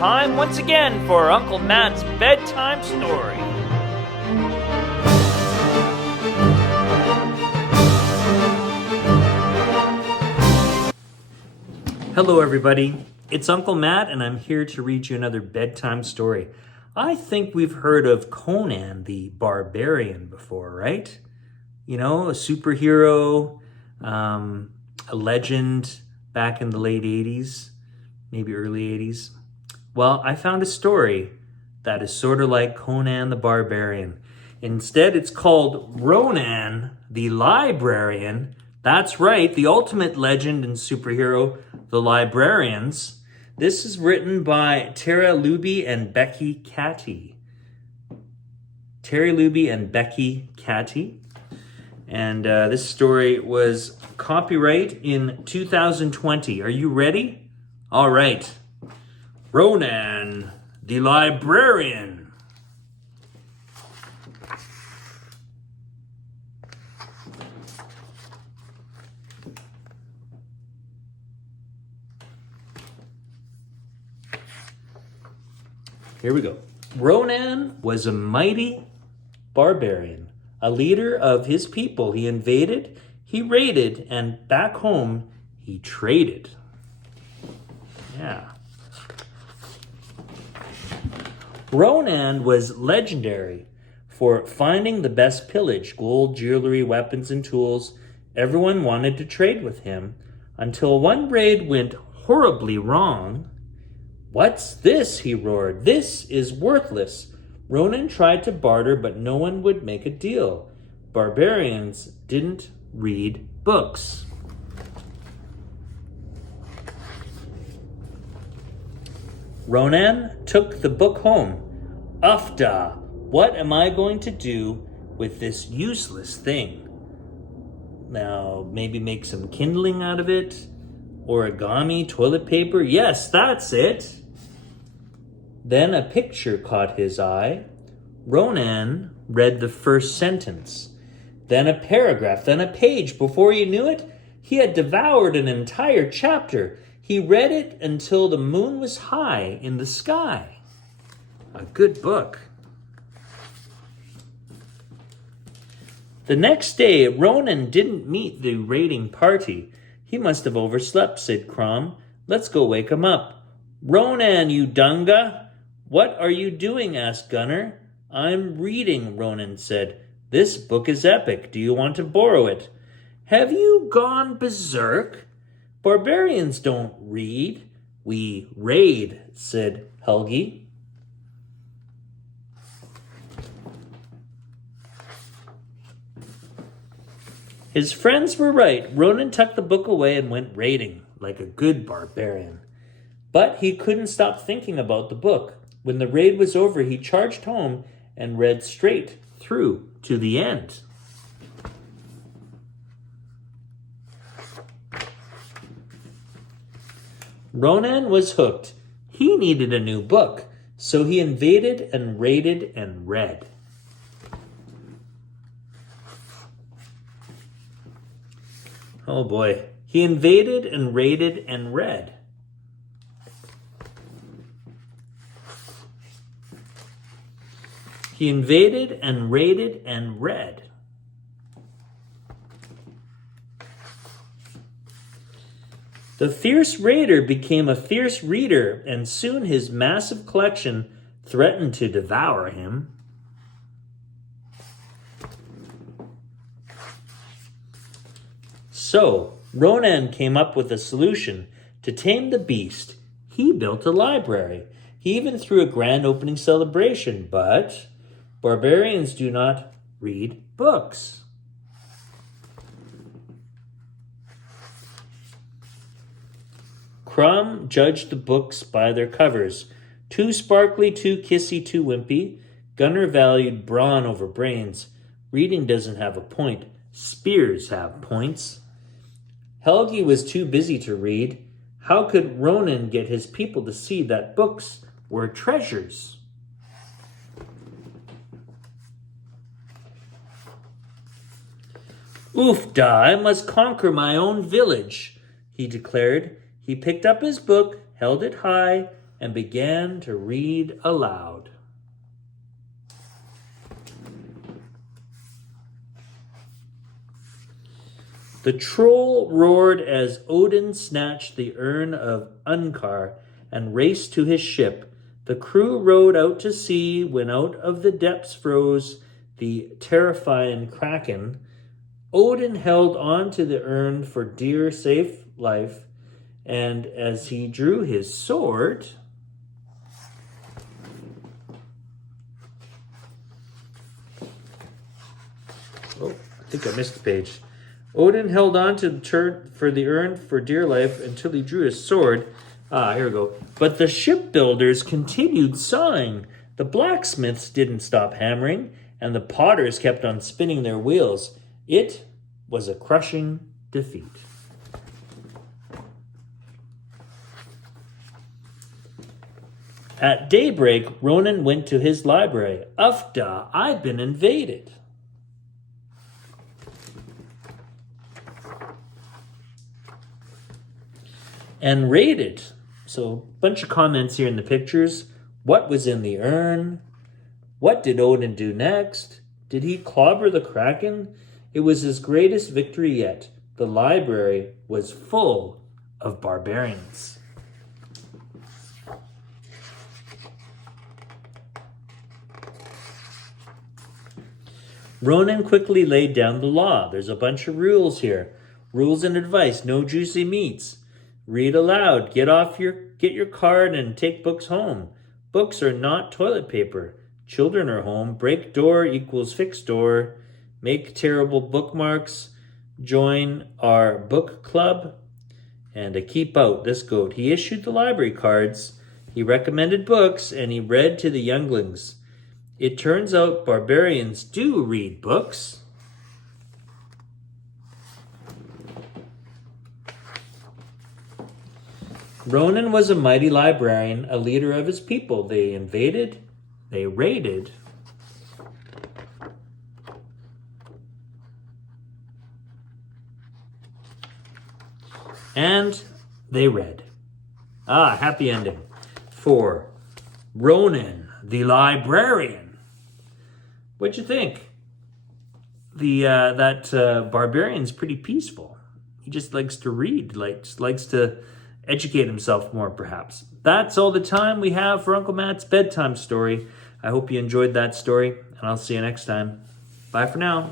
time once again for Uncle Matt's bedtime story. Hello everybody, it's Uncle Matt and I'm here to read you another bedtime story. I think we've heard of Conan the Barbarian before, right? You know, a superhero, a legend back in the late 80s, maybe early 80s. Well, I found a story that is sort of like Conan the Barbarian. Instead, it's called Ronan the Librarian. That's right, the ultimate legend and superhero, the Librarians. This is written by Luebbe and Becky Cattie. Luebbe and Becky Cattie. And this story was copyright in 2020. Are you ready? All right. Ronan, the Librarian. Here we go. Ronan was a mighty barbarian, a leader of his people. He invaded, he raided, and back home, he traded. Yeah. Ronan was legendary for finding the best pillage, gold, jewelry, weapons, and tools. Everyone wanted to trade with him until one raid went horribly wrong. "What's this?" he roared. "This is worthless." Ronan tried to barter, but no one would make a deal. Barbarians didn't read books. Ronan took the book home. "Ufda, what am I going to do with this useless thing? Now, maybe make some kindling out of it? Origami, toilet paper? Yes, that's it." Then a picture caught his eye. Ronan read the first sentence, then a paragraph, then a page. Before you knew it, he had devoured an entire chapter. He read it until the moon was high in the sky. A good book. The next day, Ronan didn't meet the raiding party. "He must have overslept," said Crom. "Let's go wake him up." "Ronan, you dunga! What are you doing?" asked Gunner. "I'm reading," Ronan said. "This book is epic. Do you want to borrow it?" "Have you gone berserk? Barbarians don't read. We raid," said Helgi. His friends were right. Ronan tucked the book away and went raiding like a good barbarian. But he couldn't stop thinking about the book. When the raid was over, he charged home and read straight through to the end. Ronan was hooked. He needed a new book, so he invaded and raided and read. Oh boy. He invaded and raided and read. He invaded and raided and read. The fierce raider became a fierce reader, and soon his massive collection threatened to devour him. So, Ronan came up with a solution to tame the beast. He built a library. He even threw a grand opening celebration, but barbarians do not read books. Crom judged the books by their covers. Too sparkly, too kissy, too wimpy. Gunner valued brawn over brains. Reading doesn't have a point. Spears have points. Helgi was too busy to read. How could Ronan get his people to see that books were treasures? "Oofda, I must conquer my own village," he declared. He picked up his book, held it high. and began to read aloud. The troll roared as Odin snatched the urn of Unkar and raced to his ship. The crew rowed out to sea when out of the depths rose the terrifying kraken. Odin held on to the urn for dear safe life, and as he drew his sword, I think I missed the page. Odin held on to the urn for dear life until he drew his sword. Here we go. But the shipbuilders continued sawing. The blacksmiths didn't stop hammering, and the potters kept on spinning their wheels. It was a crushing defeat. At daybreak, Ronan went to his library. Ufda, I've been invaded. And raided. So, a bunch of comments here in the pictures. What was in the urn? What did Odin do next? Did he clobber the kraken? It was his greatest victory yet. The library was full of barbarians. Ronan quickly laid down the law. There's a bunch of rules here. Rules and advice. No juicy meats. Read aloud. Get your card and take books home. Books are not toilet paper. Children are home. Break door equals fix door. Make terrible bookmarks. Join our book club. And a keep out this goat. He issued the library cards. He recommended books and he read to the younglings. It turns out barbarians do read books. Ronan was a mighty librarian, a leader of his people. They invaded, they raided, and they read. Happy ending for Ronan, the librarian. What'd you think? That barbarian's pretty peaceful. He just likes to read, likes to educate himself more, perhaps. That's all the time we have for Uncle Matt's bedtime story. I hope you enjoyed that story, and I'll see you next time. Bye for now.